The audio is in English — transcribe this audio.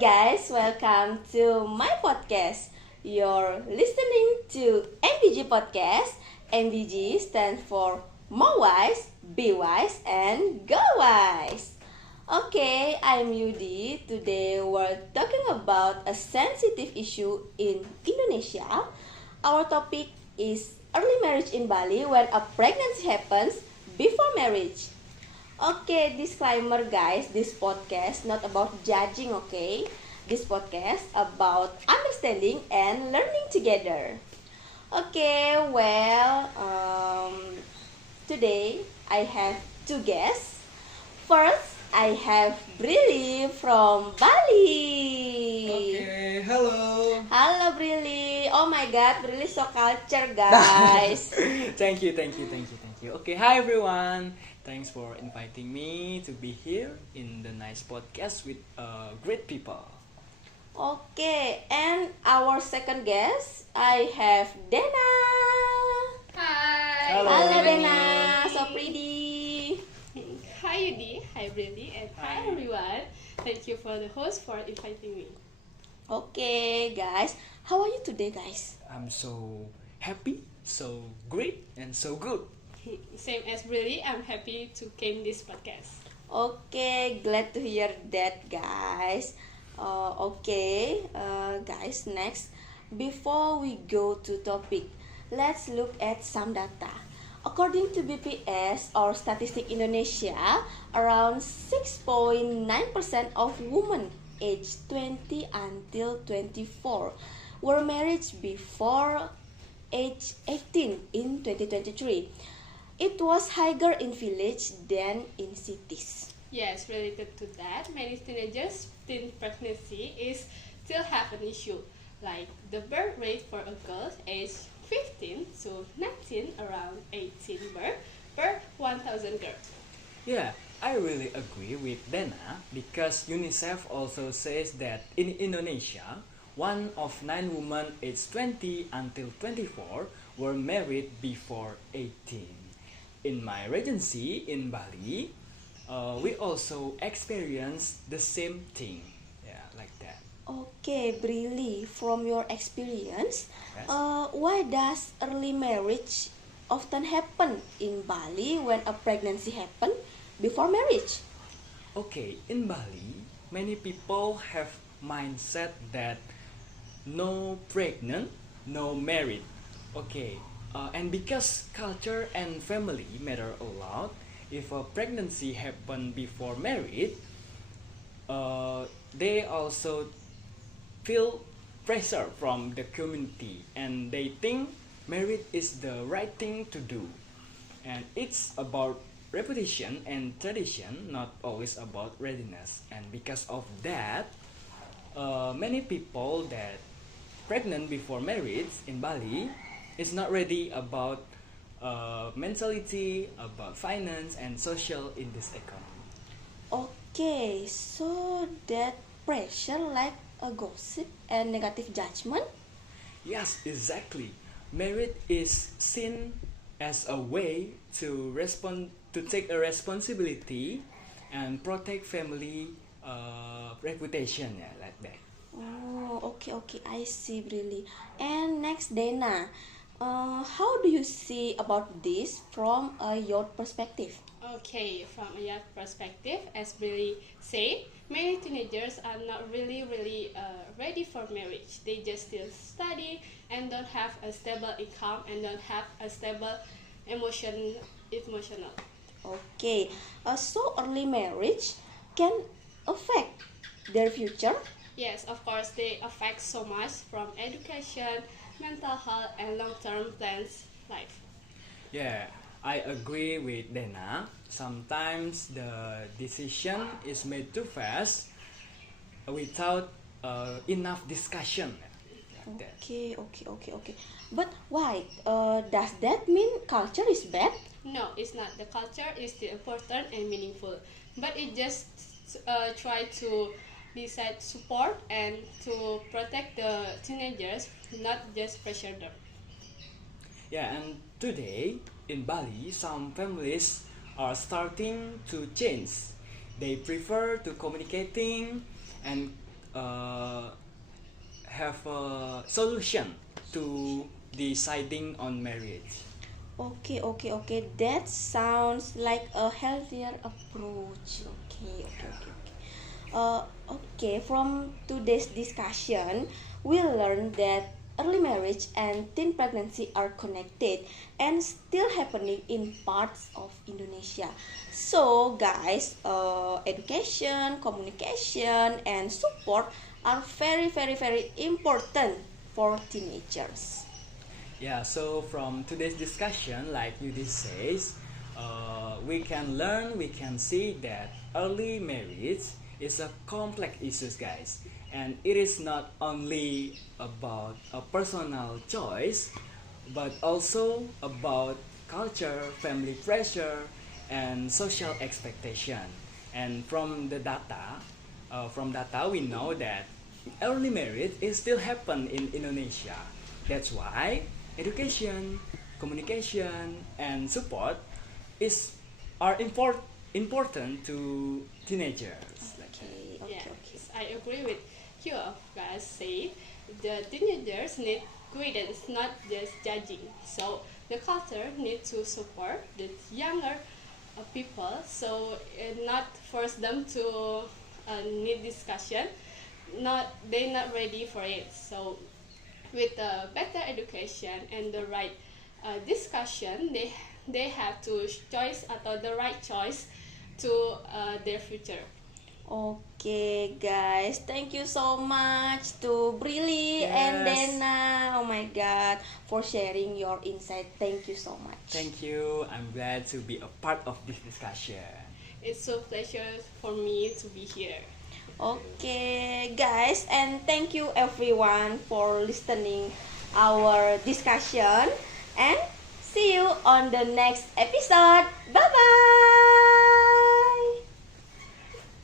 guys, welcome to my podcast. You're listening to MBG Podcast. MBG stands for More Wise, Be Wise, and Go Wise. Okay, I'm Yudi. Today we're talking about a sensitive issue in Indonesia. Our topic is early marriage in Bali when a pregnancy happens before marriage. Okay, disclaimer guys, this podcast not about judging, okay? This podcast about understanding and learning together. Okay, today I have two guests. First, I have Brili from Bali. Okay, hello. Halo Brili. Oh my god, Brili so culture guys. Thank you. Okay, hi everyone. Thanks for inviting me to be here in the nice podcast with great people. Okay, and our second guest, I have Dena. Hi. Hello. Halo Dena, so pretty. Hi Yudi, hi Brady, and hi Hi. everyone. Thank you for the host for inviting me. Okay, guys, how are you today, guys? I'm so happy, so great, and so good. Same as Brady, I'm happy to came this podcast. Okay, glad to hear that, guys. Guys, next, before we go to topic, let's look at some data. According to BPS or Statistik Indonesia, around 6.9% of women aged 20 until 24 were married before age 18 in 2023. It was higher in village than in cities. Yes, related to that, many teenagers teen pregnancy is still have an issue, like the birth rate for a girl aged 15 to 19 around 18 birth per 1,000 girls. Yeah, I really agree with Dana because UNICEF also says that in Indonesia, 1 of 9 women aged 20 until 24 were married before 18. In my regency in Bali, we also experienced the same thing. Yeah, like that. Okay, Brili, from your experience, Yes. why does early marriage often happen in Bali when a pregnancy happen before marriage? Okay, in Bali, many people have mindset that no pregnant, no married. Okay, and because culture and family matter a lot, if a pregnancy happen before married, they also feel pressure from the community and they think marriage is the right thing to do. And it's about reputation and tradition, not always about readiness. And because of that, many people that pregnant before marriage in Bali is not ready about mentality, about finance and social in this economy. Okay, so that pressure like a gossip and negative judgment? Yes, exactly. Marriage is seen as a way to take a responsibility and protect family reputation, yeah, like that. Oh, okay, I see, really. And next, Dana, how do you see about this from your perspective? Okay, from a young perspective, as Billy said, many teenagers are not really ready for marriage. They just still study and don't have a stable income and don't have a stable emotional. Okay, so early marriage can affect their future? Yes, of course, they affect so much from education, mental health, and long-term plans life. Yeah, I agree with Dana. Sometimes the decision is made too fast without enough discussion. Like that. Okay. But why? Does that mean culture is bad? No, it's not. The culture is still important and meaningful, but it just try to decide support and to protect the teenagers, not just pressure them. Yeah, and today in Bali, some families are starting to change. They prefer to communicating and uh, have a solution to deciding on marriage. Okay. That sounds like a healthier approach. Okay. Okay, from today's discussion, we learned that early marriage and teen pregnancy are connected and still happening in parts of Indonesia. So, guys, education, communication, and support are very important for teenagers. Yeah, so from today's discussion, like Yudi says, we can learn, we can see that early marriage is a complex issue, guys. And it is not only about a personal choice, but also about culture, family pressure, and social expectation. And from data, we know that early marriage is still happen in Indonesia. That's why education, communication, and support is are important to teenagers. Yes, I agree with you guys say the teenagers need guidance, not just judging. So the culture need to support the younger people, so not force them to need discussion. Not they not ready for it. So with a better education and the right discussion, they have to choice atau the right choice to their future. Okay, guys, thank you so much to Brilly and Yes. Dena. Oh my God, for sharing your insight. Thank you so much. Thank you. I'm glad to be a part of this discussion. It's so pleasure for me to be here. Okay, guys, and thank you everyone for listening our discussion and see you on the next episode. Bye